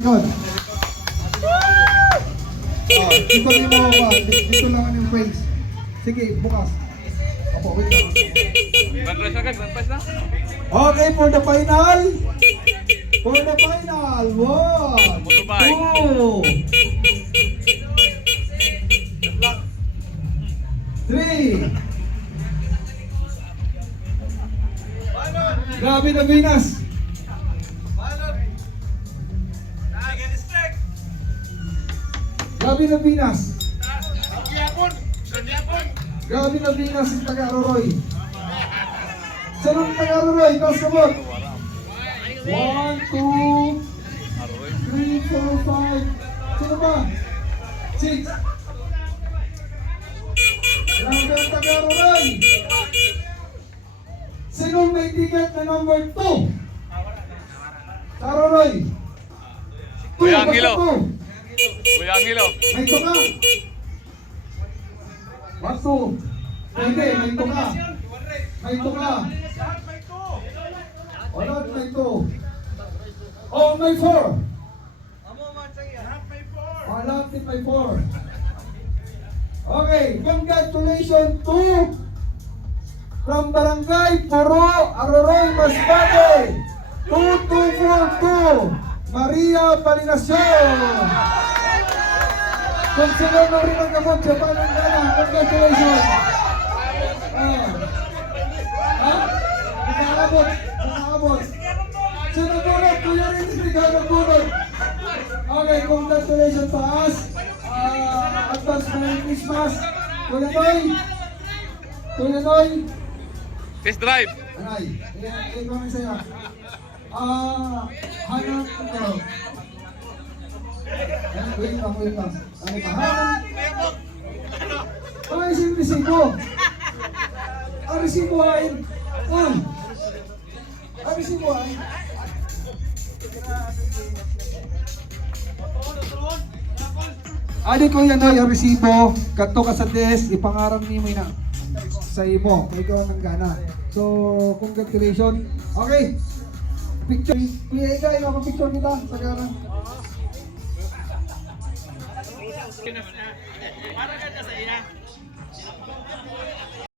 Yun. Dito rin mo ba? Dito lang ang yung face. Sige, bukas. Opo, wait lang. Mag-press na, mag-press na. Okay, for the final. For the final. 1, 2, 3. Grabe na Venus. Grabe na Venus. Grabe na Venus yung taga-Aroroy. Saan ang taga-Aroroy? Tapos kabot. 1, 2, 3, 4, 5. Sino ba? 6. Grabe ang taga-Aroroy. Sinong may ticket na number 2? Sa Aroroy. Kuya Angelo. Kuya Angelo. May ito ka. 1, 2. Pwede, may ito ka. May ito ka. Wala, may ito. Oh, may 4. Wala, may 4. Okay, congratulations to from Barangay Puro, Aroroy, Masbate. 2242 Maria Palinacion. Kung sila na rin ang gamot sa Panangana, congratulations. Nakaabot, nakaabot. Sinagulot, kuya rin sinigano gulot. Okay, congratulations pa us. Advance Merry Christmas. Kuya Noy. Kuya Noy. Test drive. Aray, ikaw ang saya. Hanap ito. Wait lang. Ano ba? Ay, si resibo. Ang resibo ay... Ang resibo ay... Adi ko yan ay ang resibo. Kato ka sa desk, ipangarang ni mo na sa imo. May ikaw ang gana. So, congratulations. Okay. Picture. Pia ka, ikaw picture kita sa gara. Para ka sa iya.